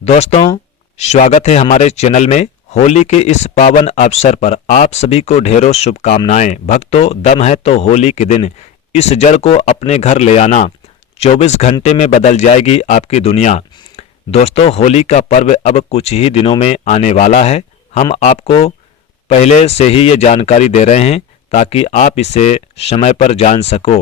दोस्तों, स्वागत है हमारे चैनल में। होली के इस पावन अवसर पर आप सभी को ढेरों शुभकामनाएं। भक्तों, दम है तो होली के दिन इस जड़ को अपने घर ले आना। 24 घंटे में बदल जाएगी आपकी दुनिया। दोस्तों, होली का पर्व अब कुछ ही दिनों में आने वाला है। हम आपको पहले से ही ये जानकारी दे रहे हैं ताकि आप इसे समय पर जान सको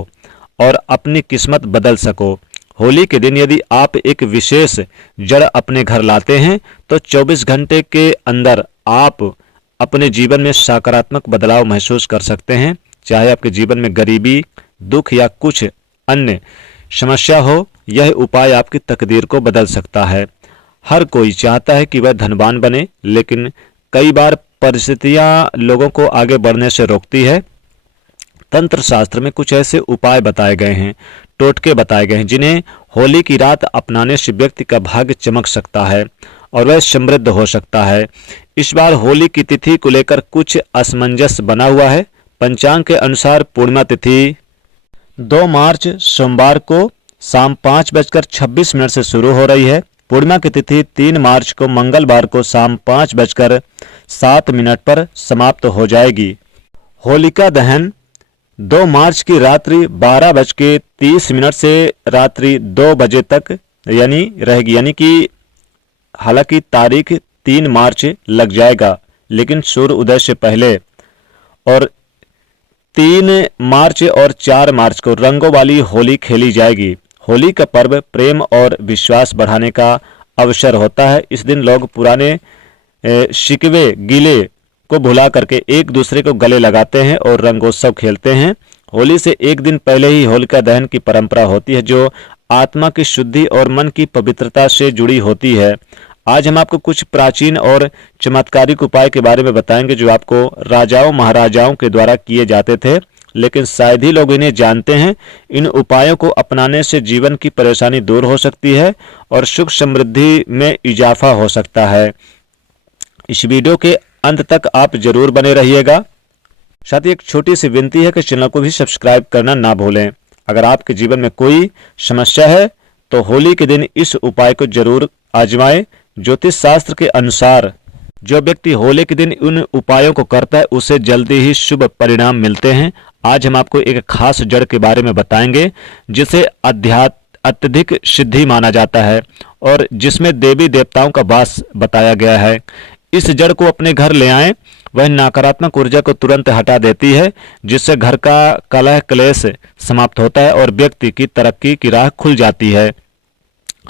और अपनी किस्मत बदल सको। होली के दिन यदि आप एक विशेष जड़ अपने घर लाते हैं तो 24 घंटे के अंदर आप अपने जीवन में सकारात्मक बदलाव महसूस कर सकते हैं। चाहे आपके जीवन में गरीबी, दुख या कुछ अन्य समस्या हो, यह उपाय आपकी तकदीर को बदल सकता है। हर कोई चाहता है कि वह धनवान बने, लेकिन कई बार परिस्थितियां लोगों को आगे बढ़ने से रोकती है। तंत्र शास्त्र में कुछ ऐसे उपाय बताए गए हैं, टोटके बताए गए हैं, जिन्हें होली की रात अपनाने से व्यक्ति का भाग्य चमक सकता है और वह समृद्ध हो सकता है। इस बार होली की तिथि को लेकर कुछ असमंजस बना हुआ है। पंचांग के अनुसार पूर्णिमा तिथि 2 मार्च सोमवार को शाम 5:26 से शुरू हो रही है। पूर्णिमा की तिथि 3 मार्च को मंगलवार को शाम 5:07 पर समाप्त हो जाएगी। होलिका दहन 2 मार्च की रात्रि 12:30 से रात्रि 2 बजे तक रहेगी, यानी कि हालांकि तारीख 3 मार्च लग जाएगा, लेकिन सूर्य उदय से पहले। और 3 मार्च और 4 मार्च को रंगों वाली होली खेली जाएगी। होली का पर्व प्रेम और विश्वास बढ़ाने का अवसर होता है। इस दिन लोग पुराने शिकवे गिले को भुला करके एक दूसरे को गले लगाते हैं और रंगोत्सव खेलते हैं। होली से एक दिन पहले ही होलिका दहन की परंपरा होती है, जो आत्मा की शुद्धि और मन की पवित्रता से जुड़ी होती है। आज हम आपको कुछ प्राचीन और चमत्कारिक उपाय के बारे में बताएंगे, जो आपको राजाओं महाराजाओं के द्वारा किए जाते थे, लेकिन शायद ही लोग इन्हें जानते हैं। इन उपायों को अपनाने से जीवन की परेशानी दूर हो सकती है और सुख समृद्धि में इजाफा हो सकता है। इस वीडियो के अंत तक आप जरूर बने रहिएगा। साथ ही एक छोटी सी विनती है कि चैनल को भी सब्सक्राइब करना ना भूलें। अगर आपके जीवन में कोई समस्या है तो होली के दिन इस उपाय को जरूर आजमाएं। ज्योतिष शास्त्र के अनुसार जो व्यक्ति होली के दिन उन उपायों को करता है, उसे जल्दी ही शुभ परिणाम मिलते हैं। आज हम आपको एक खास जड़ के बारे में बताएंगे, जिसे अत्यधिक सिद्धि माना जाता है और जिसमें देवी देवताओं का वास बताया गया है। इस जड़ को अपने घर ले आएं। वह नकारात्मक ऊर्जा को तुरंत हटा देती है, जिससे घर का कलह क्लेश समाप्त होता है और व्यक्ति की तरक्की की राह खुल जाती है।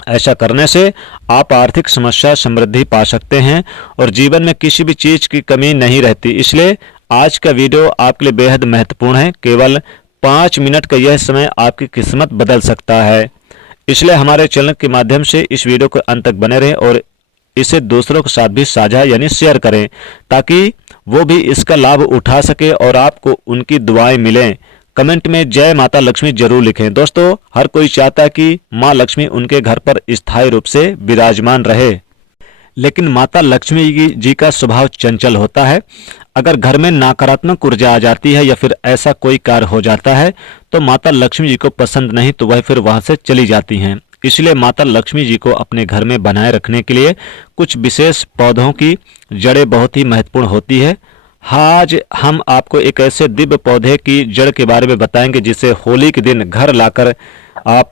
ऐसा करने से आप आर्थिक समस्या समृद्धि पा सकते हैं और जीवन में किसी भी चीज की कमी नहीं रहती। इसलिए आज का वीडियो आपके लिए बेहद महत्वपूर्ण है। केवल 5 मिनट का यह समय आपकी किस्मत बदल सकता है। इसलिए हमारे चैनल के माध्यम से इस वीडियो को अंत तक बने रहें और इसे दूसरों के साथ भी साझा शेयर करें, ताकि वो भी इसका लाभ उठा सके और आपको उनकी दुआएं मिलें। कमेंट में जय माता लक्ष्मी जरूर लिखें। दोस्तों, हर कोई चाहता है कि माँ लक्ष्मी उनके घर पर स्थायी रूप से विराजमान रहे, लेकिन माता लक्ष्मी जी का स्वभाव चंचल होता है। अगर घर में नकारात्मक ऊर्जा आ जाती है या फिर ऐसा कोई कार्य हो जाता है तो माता लक्ष्मी जी को पसंद नहीं, तो वह फिर वहां से चली जाती हैं। इसलिए माता लक्ष्मी जी को अपने घर में बनाए रखने के लिए कुछ विशेष पौधों की जड़ें बहुत ही महत्वपूर्ण होती है। आज हम आपको एक ऐसे दिव्य पौधे की जड़ के बारे में बताएंगे, जिसे होली के दिन घर लाकर आप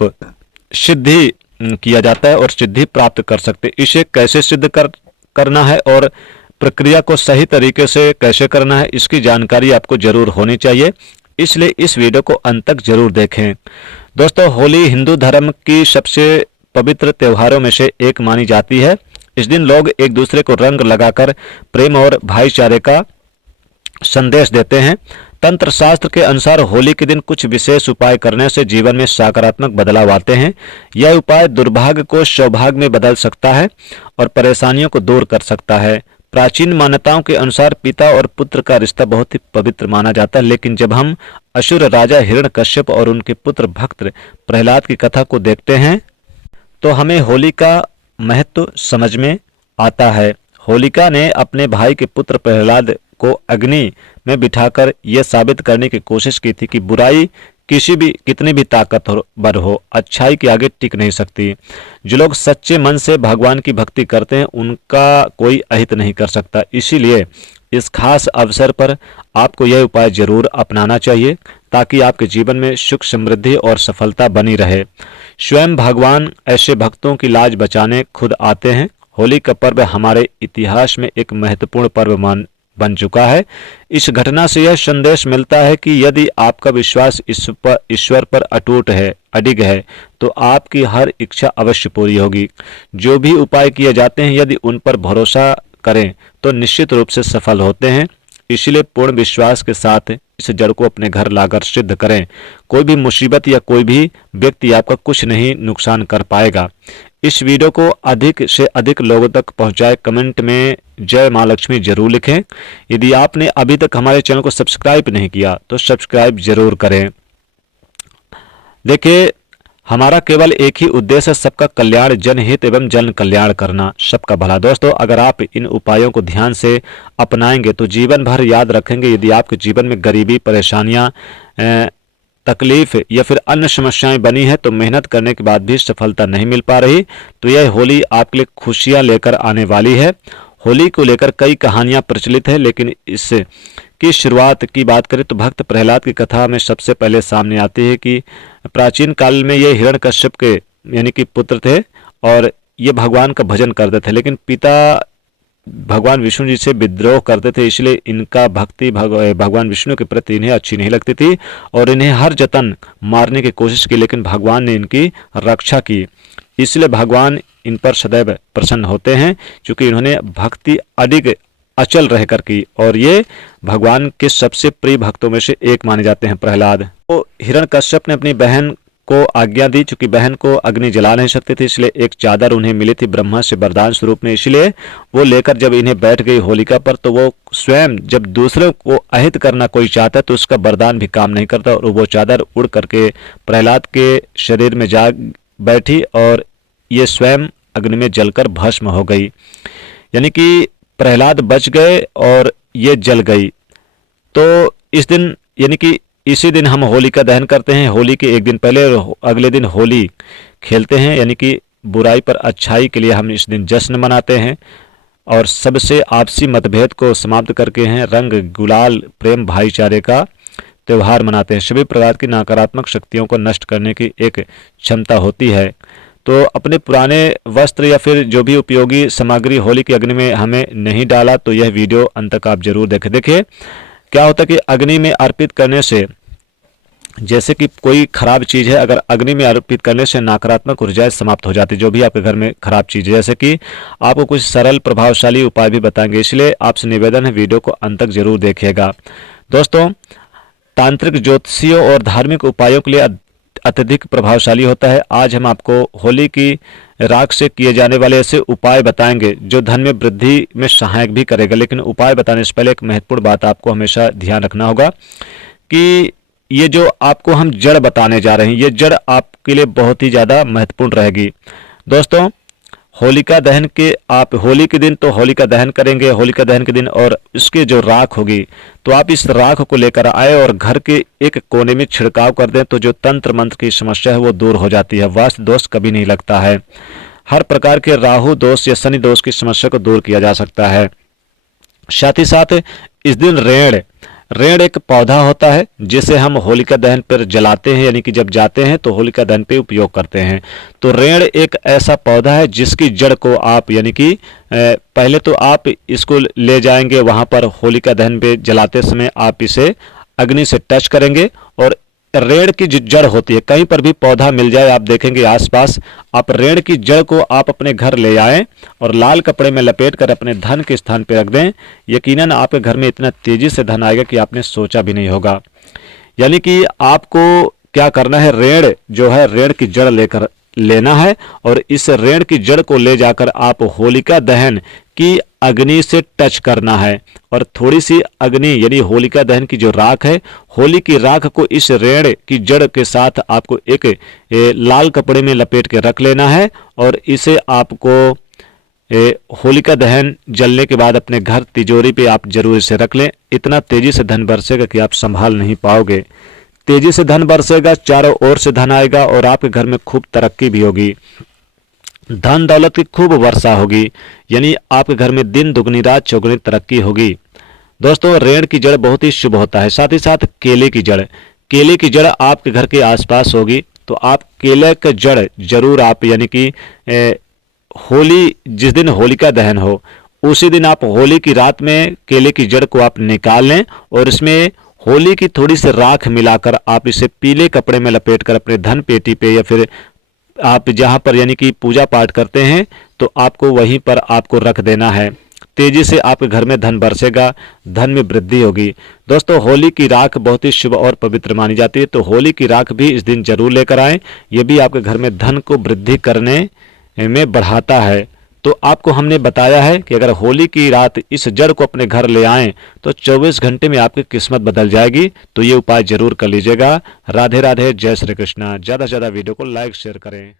सिद्धि किया जाता है और सिद्धि प्राप्त कर सकते हैं। इसे कैसे सिद्ध करना है और प्रक्रिया को सही तरीके से कैसे करना है, इसकी जानकारी आपको जरूर होनी चाहिए। इसलिए इस वीडियो को अंत तक जरूर देखें। दोस्तों, होली हिंदू धर्म की सबसे पवित्र त्योहारों में से एक मानी जाती है। इस दिन लोग एक दूसरे को रंग लगाकर प्रेम और भाईचारे का संदेश देते हैं। तंत्र शास्त्र के अनुसार होली के दिन कुछ विशेष उपाय करने से जीवन में सकारात्मक बदलाव आते हैं। यह उपाय दुर्भाग्य को सौभाग्य में बदल सकता है और परेशानियों को दूर कर सकता है। प्राचीन मान्यताओं के अनुसार पिता और पुत्र का रिश्ता बहुत ही पवित्र माना जाता है, लेकिन जब हम असुर राजा हिरण्यकश्यप और उनके पुत्र भक्त प्रहलाद की कथा को देखते हैं तो हमें होली का महत्व समझ में आता है। होलिका ने अपने भाई के पुत्र प्रहलाद को अग्नि में बिठाकर यह साबित करने की कोशिश की थी कि बुराई किसी भी कितनी भी ताकतवर हो, अच्छाई के आगे टिक नहीं सकती। जो लोग सच्चे मन से भगवान की भक्ति करते हैं उनका कोई अहित नहीं कर सकता। इसीलिए इस खास अवसर पर आपको यह उपाय जरूर अपनाना चाहिए ताकि आपके जीवन में सुख समृद्धि और सफलता बनी रहे। स्वयं भगवान ऐसे भक्तों की लाज बचाने खुद आते हैं। होली का पर्व हमारे इतिहास में एक महत्वपूर्ण पर्व बन चुका है। इस घटना से यह संदेश मिलता है कि यदि आपका विश्वास ईश्वर पर अटूट है, अडिग है, तो आपकी हर इच्छा अवश्य पूरी होगी। जो भी उपाय किए जाते हैं यदि उन पर भरोसा करें तो निश्चित रूप से सफल होते हैं। इसलिए पूर्ण विश्वास के साथ इस जड़ को अपने घर लाकर सिद्ध करें। कोई भी मुसीबत या कोई भी व्यक्ति आपका कुछ नहीं नुकसान कर पाएगा। इस वीडियो को अधिक से अधिक लोगों तक पहुंचाए। कमेंट में जय मां लक्ष्मी जरूर लिखें। यदि आपने अभी तक हमारे चैनल को सब्सक्राइब नहीं किया तो सब्सक्राइब जरूर करें। देखिए, हमारा केवल एक ही उद्देश्य है, सबका कल्याण, जनहित एवं जन कल्याण करना, सबका भला। दोस्तों, अगर आप इन उपायों को ध्यान से अपनाएंगे तो जीवन भर याद रखेंगे। यदि आपके जीवन में गरीबी, परेशानियां, तकलीफ या फिर अन्य समस्याएं बनी है तो मेहनत करने के बाद भी सफलता नहीं मिल पा रही, तो यह होली आपके लिए खुशियां लेकर आने वाली है। होली को लेकर कई कहानियां प्रचलित है, लेकिन इस की शुरुआत की बात करें तो भक्त प्रहलाद की कथा में सबसे पहले सामने आती है कि प्राचीन काल में ये हिरण्यकश्यप के यानी कि पुत्र थे और ये भगवान का भजन करते थे, लेकिन पिता भगवान विष्णु जी से विद्रोह करते थे। इसलिए इनका भक्ति भगवान विष्णु के प्रति इन्हें अच्छी नहीं लगती थी और इन्हें हर जतन मारने की कोशिश की, लेकिन भगवान ने इनकी रक्षा की। इसलिए भगवान इन पर सदैव प्रसन्न होते हैं क्योंकि इन्होंने भक्ति अडिग अचल रहकर की और ये भगवान के सबसे प्रिय भक्तों में से एक माने जाते हैं प्रहलाद। तो हिरण्यकश्यप ने अपनी बहन को आज्ञा दी, चूंकि बहन को अग्नि जला नहीं सकती थी, इसलिए एक चादर उन्हें मिली थी ब्रह्मा से वरदान स्वरूप में। इसलिए वो लेकर जब इन्हें बैठ गई होलिका पर, तो वो स्वयं जब दूसरे को अहित करना कोई चाहता है तो उसका वरदान भी काम नहीं करता और वो चादर उड़ करके प्रहलाद के शरीर में जा बैठी और ये स्वयं अग्नि में जलकर भस्म हो गई। यानी कि प्रहलाद बच गए और ये जल गई। तो इस दिन यानी कि इसी दिन हम होली का दहन करते हैं। होली के एक दिन पहले और अगले दिन होली खेलते हैं, यानी कि बुराई पर अच्छाई के लिए हम इस दिन जश्न मनाते हैं और सबसे आपसी मतभेद को समाप्त करके हैं रंग गुलाल प्रेम भाईचारे का त्यौहार मनाते हैं। सभी प्रकार की नकारात्मक शक्तियों को नष्ट करने की एक क्षमता होती है। तो अपने पुराने वस्त्र या फिर जो भी उपयोगी सामग्री होली की अग्नि में हमें नहीं डाला, तो यह वीडियो अंत तक आप जरूर देखें। देखिए क्या होता है कि अग्नि में अर्पित करने से, जैसे कि कोई खराब चीज़ है, अगर अग्नि में अर्पित करने से नकारात्मक ऊर्जाएं समाप्त हो जाती है। जो भी आपके घर में खराब चीज़ है, जैसे कि आपको कुछ सरल प्रभावशाली उपाय भी बताएंगे, इसलिए आपसे निवेदन है वीडियो को अंत तक जरूर देखिएगा। दोस्तों, तांत्रिक ज्योतिषियों और धार्मिक उपायों के लिए अत्यधिक प्रभावशाली होता है। आज हम आपको होली की राख से किए जाने वाले ऐसे उपाय बताएंगे जो धन में वृद्धि में सहायक भी करेगा। लेकिन उपाय बताने से पहले एक महत्वपूर्ण बात आपको हमेशा ध्यान रखना होगा कि ये जो आपको हम जड़ बताने जा रहे हैं, ये जड़ आपके लिए बहुत ही ज़्यादा महत्वपूर्ण रहेगी। दोस्तों, होलिका दहन के आप होली के दिन तो होलिका दहन करेंगे, होलिका दहन के दिन, और इसके जो राख होगी तो आप इस राख को लेकर आए और घर के एक कोने में छिड़काव कर दें, तो जो तंत्र मंत्र की समस्या है वो दूर हो जाती है। वास्तु दोष कभी नहीं लगता है। हर प्रकार के राहु दोष या शनि दोष की समस्या को दूर किया जा सकता है। साथ ही साथ इस दिन रेड़ एक पौधा होता है जिसे हम होलिका दहन पर जलाते हैं, यानी कि जब जाते हैं तो होलिका दहन पे उपयोग करते हैं। तो रेड़ एक ऐसा पौधा है जिसकी जड़ को आप यानी कि पहले तो आप इसको ले जाएंगे वहां पर होलिका दहन पे जलाते समय आप इसे अग्नि से टच करेंगे और रेड़ की जो जड़ होती है, कहीं पर भी पौधा मिल जाए आप देखेंगे आसपास, आप रेड़ की जड़ को आप अपने घर ले आएं और लाल कपड़े में लपेट कर अपने धन के स्थान पर रख दें। यकीनन आपके घर में इतना तेजी से धन आएगा कि आपने सोचा भी नहीं होगा। यानी कि आपको क्या करना है, रेड़ जो है रेड़ की जड़ लेकर लेना है और इस रेड़ की जड़ को ले जाकर आप होलिका दहन की अग्नि से टच करना है और थोड़ी सी अग्नि यानी होलिका दहन की जो राख है, होली की राख को इस रेड़ की जड़ के साथ आपको एक लाल कपड़े में लपेट के रख लेना है और इसे आपको होलिका दहन जलने के बाद अपने घर तिजोरी पे आप जरूर इसे रख लें। इतना तेजी से धन बरसेगा कि आप संभाल नहीं पाओगे। तेजी से धन बरसेगा, चारों ओर से धन आएगा और आपके घर में खूब तरक्की भी होगी। धन दौलत की खूब वर्षा होगी, यानी आपके घर में दिन दुगनी रात चौगुनी तरक्की होगी। दोस्तों, रेण की जड़ बहुत ही शुभ होता है। साथ ही साथ केले की जड़ आपके घर के आसपास होगी, तो आप केले का जड़ जरूर आप यानी कि होली, जिस दिन होलिका दहन हो उसी दिन आप होली की रात में केले की जड़ को आप निकाल लें और इसमें होली की थोड़ी सी राख मिलाकर आप इसे पीले कपड़े में लपेटकर अपने धन पेटी पे या फिर आप जहां पर यानी कि पूजा पाठ करते हैं तो आपको वहीं पर आपको रख देना है। तेजी से आपके घर में धन बरसेगा, धन में वृद्धि होगी। दोस्तों, होली की राख बहुत ही शुभ और पवित्र मानी जाती है, तो होली की राख भी इस दिन जरूर लेकर आएं। यह भी आपके घर में धन को वृद्धि करने में बढ़ाता है। तो आपको हमने बताया है कि अगर होली की रात इस जड़ को अपने घर ले आएं तो 24 घंटे में आपकी किस्मत बदल जाएगी। तो ये उपाय जरूर कर लीजिएगा। राधे राधे, जय श्री कृष्णा। ज़्यादा से ज़्यादा वीडियो को लाइक शेयर करें।